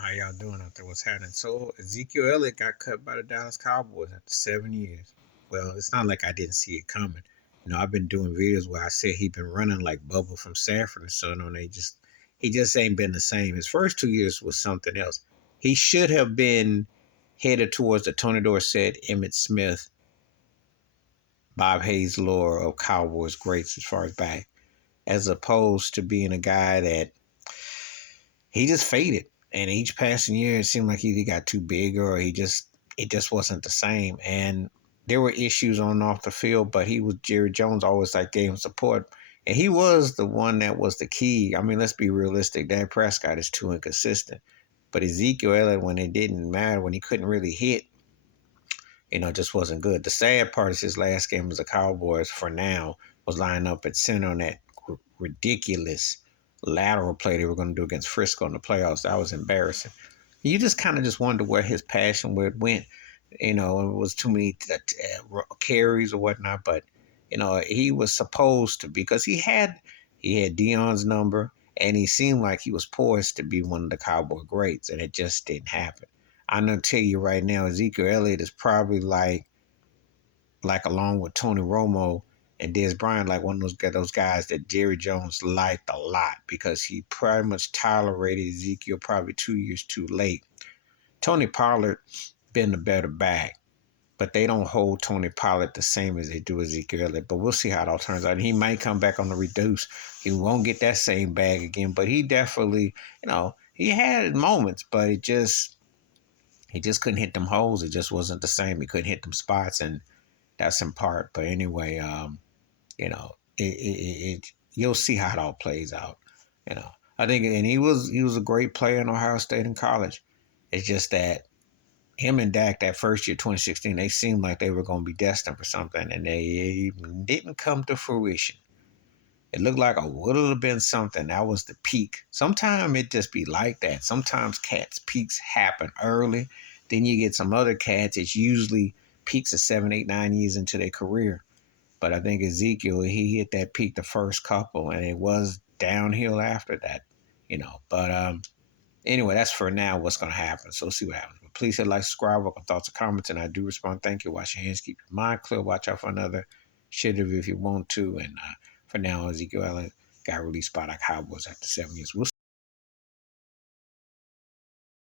How y'all doing out there? What's happening? So Ezekiel Elliott got cut by the Dallas Cowboys after 7 years. Well, it's not like I didn't see it coming. I've been doing videos where I said he been running like Bubba from Sanford and Son on. He just ain't been the same. His first 2 years was something else. He should have been headed towards the Tony Dorsett, Emmitt Smith, Bob Hayes lore of Cowboys greats as far as back, as opposed to being a guy that he just faded. And each passing year, it seemed like he either got too big or it just wasn't the same. And there were issues on and off the field, but Jerry Jones always like gave him support. And he was the one that was the key. I mean, let's be realistic. Dak Prescott is too inconsistent. But Ezekiel Elliott, when it didn't matter, when he couldn't really hit, just wasn't good. The sad part is his last game as a Cowboys for now was lining up at center on that ridiculous lateral play they were going to do against Frisco in the playoffs. That was embarrassing. You just kind of just wonder where his passion, where it went. It was too many carries or whatnot, but he was supposed to, because he had Dion's number, and he seemed like he was poised to be one of the Cowboy greats, and it just didn't happen. I'm gonna tell you right now, Ezekiel Elliott is probably like along with Tony Romo and Dez Bryant, like one of those guys that Jerry Jones liked a lot, because he pretty much tolerated Ezekiel probably 2 years too late. Tony Pollard been the better back, but they don't hold Tony Pollard the same as they do Ezekiel Elliott. But we'll see how it all turns out. He might come back on the reduce. He won't get that same bag again, but he definitely, he had moments, but he just couldn't hit them holes. It just wasn't the same. He couldn't hit them spots, and that's in part. But anyway, you'll see how it all plays out. I think, and he was a great player in Ohio State in college. It's just that him and Dak that first year, 2016, they seemed like they were going to be destined for something, and they didn't come to fruition. It looked like it would have been something. That was the peak. Sometimes it just be like that. Sometimes cats' peaks happen early. Then you get some other cats. It's usually peaks of 7, 8, 9 years into their career. But I think Ezekiel, he hit that peak the first couple, and it was downhill after that, But anyway, that's for now what's going to happen. So we'll see what happens. But please hit like, subscribe, welcome thoughts or comments, and I do respond. Thank you. Wash your hands, keep your mind clear. Watch out for another shit if you want to. And for now, Ezekiel Elliott got released by the Cowboys after 7 years. We'll